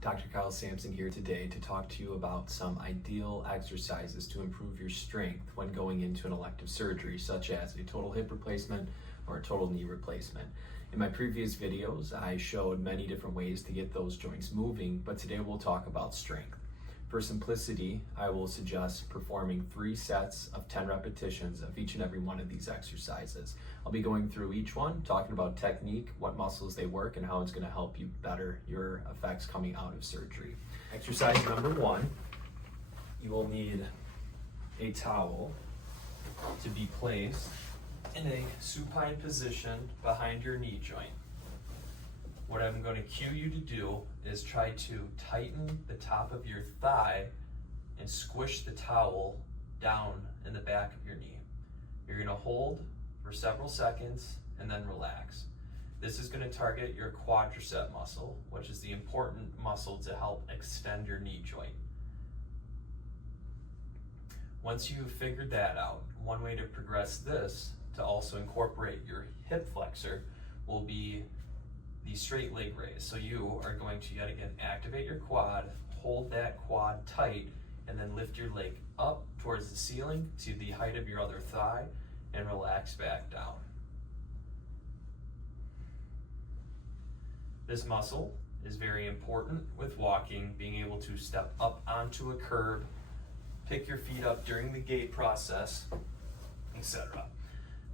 Dr. Kyle Sampson here today to talk to you about some ideal exercises to improve your strength when going into an elective surgery, such as a total hip replacement or a total knee replacement. In my previous videos, I showed many different ways to get those joints moving, but today we'll talk about strength. For simplicity, I will suggest performing 3 sets of 10 repetitions of each and every one of these exercises. I'll be going through each one, talking about technique, what muscles they work, and how it's going to help you better your effects coming out of surgery. Exercise number 1, you will need a towel to be placed in a supine position behind your knee joint. What I'm going to cue you to do is try to tighten the top of your thigh and squish the towel down in the back of your knee. You're going to hold for several seconds and then relax. This is going to target your quadricep muscle, which is the important muscle to help extend your knee joint. Once you've figured that out, one way to progress this to also incorporate your hip flexor will be the straight leg raise. So you are going to yet again activate your quad, hold that quad tight, and then lift your leg up towards the ceiling to the height of your other thigh and relax back down. This muscle is very important with walking, being able to step up onto a curb, pick your feet up during the gait process, etc.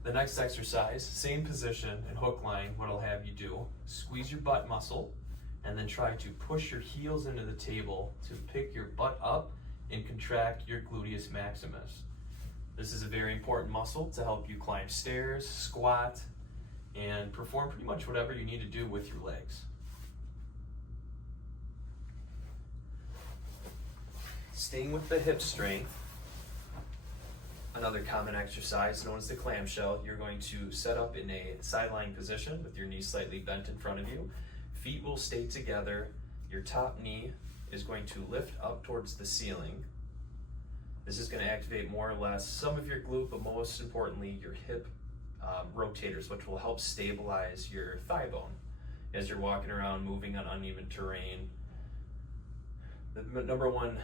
The next exercise, same position and hook line, what I'll have you do, squeeze your butt muscle and then try to push your heels into the table to pick your butt up and contract your gluteus maximus. This is a very important muscle to help you climb stairs, squat, and perform pretty much whatever you need to do with your legs. Staying with the hip strength, another common exercise known as the clamshell, you're going to set up in a sideline position with your knees slightly bent in front of you. Feet will stay together. Your top knee is going to lift up towards the ceiling. This is going to activate more or less some of your glute, but most importantly, your hip rotators, which will help stabilize your thigh bone as you're walking around, moving on uneven terrain. The number one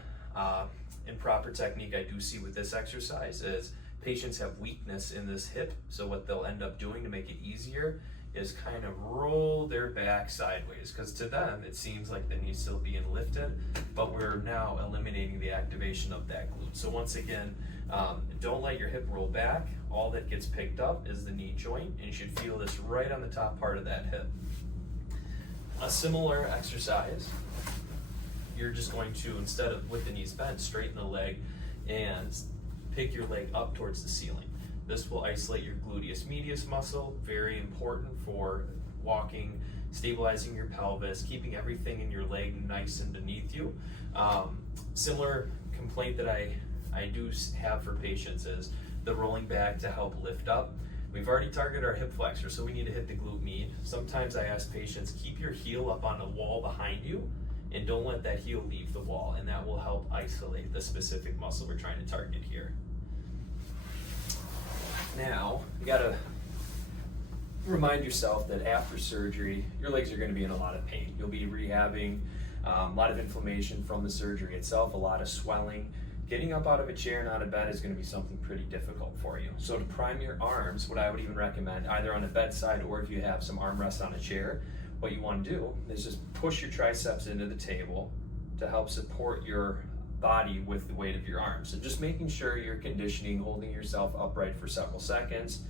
improper technique I do see with this exercise is patients have weakness in this hip, so what they'll end up doing to make it easier is kind of roll their back sideways, because to them it seems like the knee's still being lifted, but we're now eliminating the activation of that glute. So once again, don't let your hip roll back. All that gets picked up is the knee joint, and you should feel this right on the top part of that hip. A similar exercise, you're just going to, instead of with the knees bent, straighten the leg and pick your leg up towards the ceiling. This will isolate your gluteus medius muscle, very important for walking, stabilizing your pelvis, keeping everything in your leg nice and beneath you. Similar complaint that I do have for patients is the rolling back to help lift up. We've already targeted our hip flexor, so we need to hit the glute med. Sometimes I ask patients, keep your heel up on the wall behind you and don't let that heel leave the wall, and that will help isolate the specific muscle we're trying to target here. Now, you gotta remind yourself that after surgery, your legs are gonna be in a lot of pain. You'll be rehabbing, a lot of inflammation from the surgery itself, a lot of swelling. Getting up out of a chair and out of bed is gonna be something pretty difficult for you. So to prime your arms, what I would even recommend, either on the bedside or if you have some armrests on a chair, what you want to do is just push your triceps into the table to help support your body with the weight of your arms. So just making sure you're conditioning, holding yourself upright for several seconds.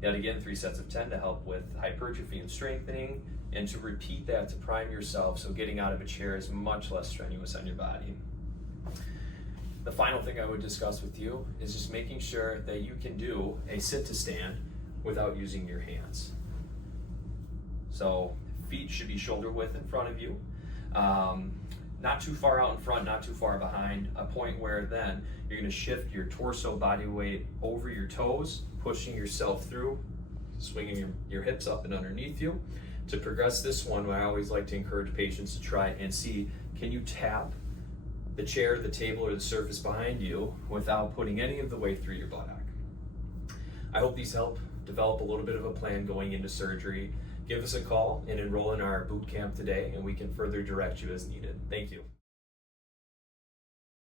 Yet again, 3 sets of 10 to help with hypertrophy and strengthening, and to repeat that to prime yourself so getting out of a chair is much less strenuous on your body. The final thing I would discuss with you is just making sure that you can do a sit to stand without using your hands. So feet should be shoulder width in front of you, not too far out in front, not too far behind, a point where then you're going to shift your torso body weight over your toes, pushing yourself through, swinging your hips up and underneath you. To progress this one, I always like to encourage patients to try and see, can you tap the chair, the table, or the surface behind you without putting any of the weight through your buttock. I hope these help develop a little bit of a plan going into surgery, Give us a call and enroll in our boot camp today, and we can further direct you as needed. Thank you.